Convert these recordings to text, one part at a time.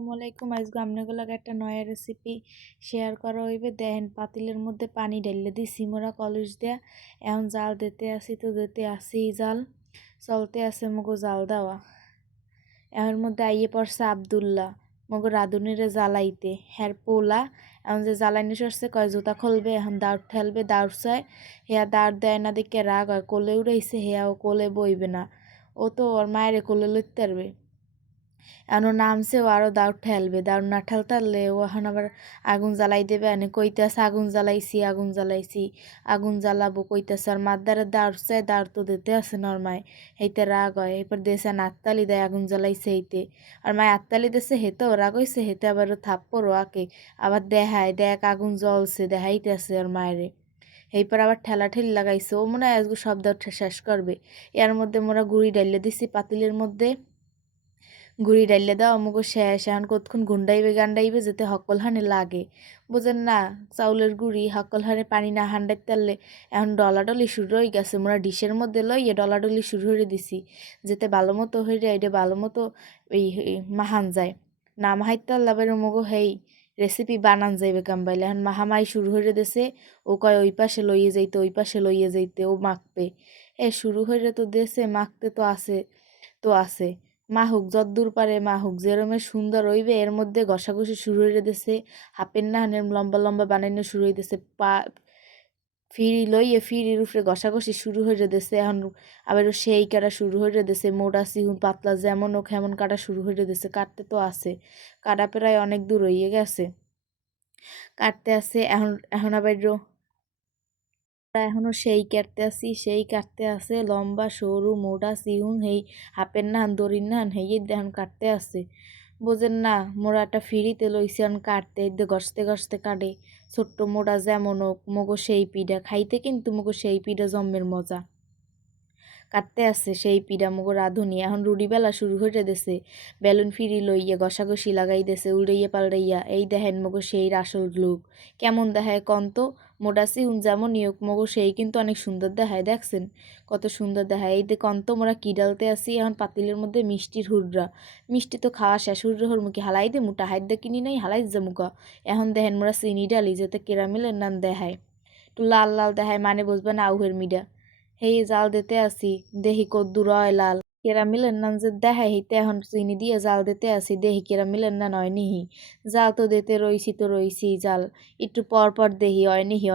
আসসালামাইকুম। আজকে আপনাদের লগে একটা নয়া রেসিপি শেয়ার করা হইবে। দেখেন পাতিলের মধ্যে পানি ঢেলে দিছি মোরা কলস দিয়া। এখন জাল দিতে আসি জাল চলতে আছে মগো জাল দেওয়া। এর মধ্যে আইয়ে পড়ছে আব্দুল্লাহ মগো রাঁধুনিরে জ্বালাইতে হ্যার পোলা। এখন যে জ্বালাইনি সরছে কয় জুতা খুলবে, এখন দাউড় ঠেলবে, দাউড় চায় হেয়া দাঁড় দেয় না দেখে রাগ হয়, কোলে উড়াইছে হেয়াও কোলে বইবে না, ও তো ওর মায়েরে কোলে লইতে পারবে। এখন নামছে ও আরো দাউড় ঠেলবে, দাউড় না ঠেলতারলে ও এখন আবার আগুন জ্বালাই দেবে। এনে কইতাছে আগুন জ্বালাইছি আগুন জ্বালাবো কইতাছে। আর মাদ্দারে দাঁড়ছে দাঁড় তো দিতে আছে না ওর মায়, হেইতে রাগ হয়। এরপর দেশে আত্তালি দেয় আগুন জ্বালাইছে হেইতে, আর মায় আত্তালি দেশে হেতেও রাগ হইছে, হেতে আবার থাপ্পড়ও আঁকে, আবার দেখায় দেখ আগুন জ্বলছে দেখাইতেছে ওর মায়েরে। এরপর আবার ঠেলাঠেলি লাগাইছে, ও মনে হয় আজকে সব দাউড় শেষ করবে। এর মধ্যে মোরা গুড়ি ডাইলে দিছি পাতিলের মধ্যে, গুড়ি ডাইলে দাও আমাকে শেষ। এখন কতক্ষণ গুন্ডাইবে গান্ডাইবে যেতে হকল হানে লাগে, বুঝেন না? চাউলের গুড়ি হকল হানে পানি না হান্ডাইতে পারলে এখন ডলাডলি শুরু হয়ে গেছে। মোরা ডিশের মধ্যে লইয়ে ডলাডলি শুরু হয়ে দিছি যেতে ভালো মতো হয়ে এটা ভালো মতো এই মাহান যায়। না মাহাইতে পারলে আবার মগো হেই রেসিপি বানান যাইবে কামবাইলে। এখন মাহামাই শুরু হয়ে দিছে, ও কয় ওই পাশে লইয়ে যাইতে ওই পাশে লইয়ে যাইতে, ও মাখবে। শুরু হয়ে তো দেশে মাখতে তো আছে মা হোক যদ্দূর পারে মা হোক যেরমে সুন্দর হইবে। এর মধ্যে ঘষাঘষি শুরু হয়ে দিছে, হাফের নাহানের লম্বা লম্বা বানানো শুরু হইতেছে, পা ফিরি লইয়ে ফিরির উপরে ঘষাঘষি শুরু হয়ে দিছে। এখন আবার সেই কাটা শুরু হয়ে দিছে, মোটা সিহুন পাতলা যেমন হোক এমন কাটা শুরু হয়ে দিছে। কাটতে তো আছে, কাটা প্রায় অনেক দূর হইয়ে গেছে, কাটতে আছে। এখন এখন আবার এখনো সেই কাটতে আছে লম্বা সরু মোটা চিহুন হেই হাপের নাহান দড়ির নাহান হেই দেখুন কাটতে আছে। বোঝেন না, মোরা একটা ফিরিতে লইছি এখন কাটতে ঘষতে ঘষতে কাটে। ছোট্ট মোটা যেমন হোক মগো সেই পিঠা খাইতে, কিন্তু মগো সেই পিঠা জম্মের মজা। কাটতে আছে সেই পিঠা মগো রাঁধুনি। এখন রুডি বেলা শুরু হয়ে দেছে, বেলুন ফিরি লইয়া ঘষাঘষি লাগাই দেছে উড়াইয়া পাল্টাইয়া। এই দেখেন মগো সেই আসল লুক কেমন দেখায় কন্ত। মোটা সিহুন যেমন ইয়োক মগো সেই কিন্তু অনেক সুন্দর দেখায়, দেখছেন কত সুন্দর দেখায়। এই দেখ কন্ত মোরা কি ডালতে আসি এখন পাতিলের মধ্যে মিষ্টির হুররা। মিষ্টি তো খাওয়া শেষ, হুররা হুরমুখী হালাই দে মুটা হাইদ্যা কিনি নাই হালাই যে মুখা। এখন দেখেন মোরা চিনি ডালি যাতে কেরামেলের নাম দেখায়, একটু লাল লাল দেখায়, মানে বুঝবে না আউহের মিডা। হেই জাল দিতে আসি দেহি কদ্দুর হয় লাল, কেরামিলের নান যে দেখায় হিতে এখন চিনি দিয়ে জাল দিতে আসি দেহি কেরামিলের নান হয় নিহি। জাল তো দিতে রইছি জাল, একটু পর পর দেহি হয় নিহি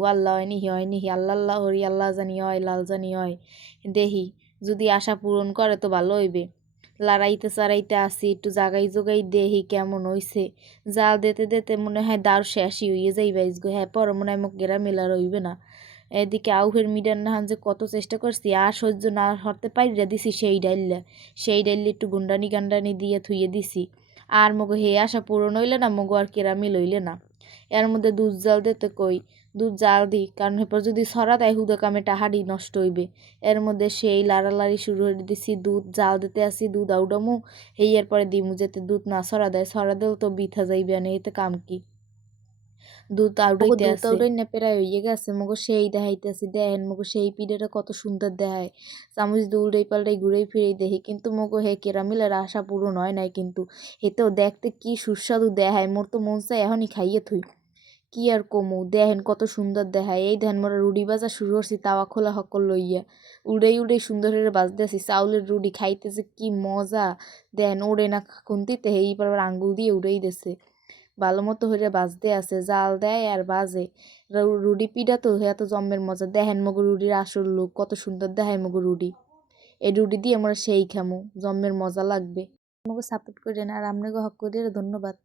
ও আল্লাহ হয় নিহি আল্লাহ আল্লাহ হরি আল্লাহ জানি হয় লাল জানি হয়। দেহি যদি আশা পূরণ করে তো ভালো হইবে। লড়াইতে চড়াইতে আসি একটু জাগাই জোগাই দেহি কেমন হইছে। জাল দিতে দিতে মনে হয় দাঁড় শেষই হইয়ে যাইবে গো। হ্যাঁ পর মনে হয় মুখ কেরামিলার হইবে না। এদিকে আউহের মিডার নাহান যে কত চেষ্টা করছি আর সহ্য না হতে পাইরা দিছি সেই ডাইলে একটু গুন্ডানি গান্ডানি দিয়ে থুইয়ে দিছি। আর মগো হে আশা পূরণ হইলে না, মগো আর কেরামি লইলে না। এর মধ্যে দুধ জাল দিতে কই দুধ জাল দিই, কারণ এরপর যদি ছড়া দেয় হুদে কামে টাহাড়ি নষ্ট হইবে। এর মধ্যে সেই লাড়ালাড়ি শুরু হয়ে দিছি, দুধ জাল দিতে আসি দুধ আউডামু হেই এরপরে দিমু যাতে দুধ না ছড়া দেয়, ছড়া দিলেও তো বিথা যাইবে না, এতে কাম কি। দুধ আউডাইতে আছে দুধ আউডাই না প্রায় হইয়ে গেছে মগো সেই দেখাইতেছি। দেখেন মগো সেই পিঠাটা কত সুন্দর দেখায়, চামচ দিয়ে উল্টাই পাল্টাই ঘুরেই ফিরেই দেখি, কিন্তু মগো হে কেরামিলের আশা পূরণ হয় নাই। কিন্তু হেতেও দেখতে কি সুস্বাদু দেখায়, মোর তো মন চায় এখনই খাইয়ে থুই। কি আর কমু, দেখেন কত সুন্দর দেখায়। এই দেখেন মোরা রুডি বাজা শুরু করছি তাওয়া খোলা হকল লইয়া, উড়াই সুন্দর করে বাজতে আসি। চাউলের রুডি খাইতেছে কি মজা, দেখেন ওড়ে না খুন্তিতে হেই পর আঙ্গুল দিয়ে উড়াই দিছে, ভালো মতো হইরে বাজতে আছে, জাল দেয় আর বাজে। রুডি পিঠা তো হ্যাঁ তো জম্মের মজা। দেখেন মগো রুডির আসল লুক কত সুন্দর দেখায় মগো রুডি। এই রুডি দিয়ে আমরা সেই খামু জম্মের মজা লাগবে। মগো সাপোর্ট করেন আর আপনাকে হক করে ধন্যবাদ।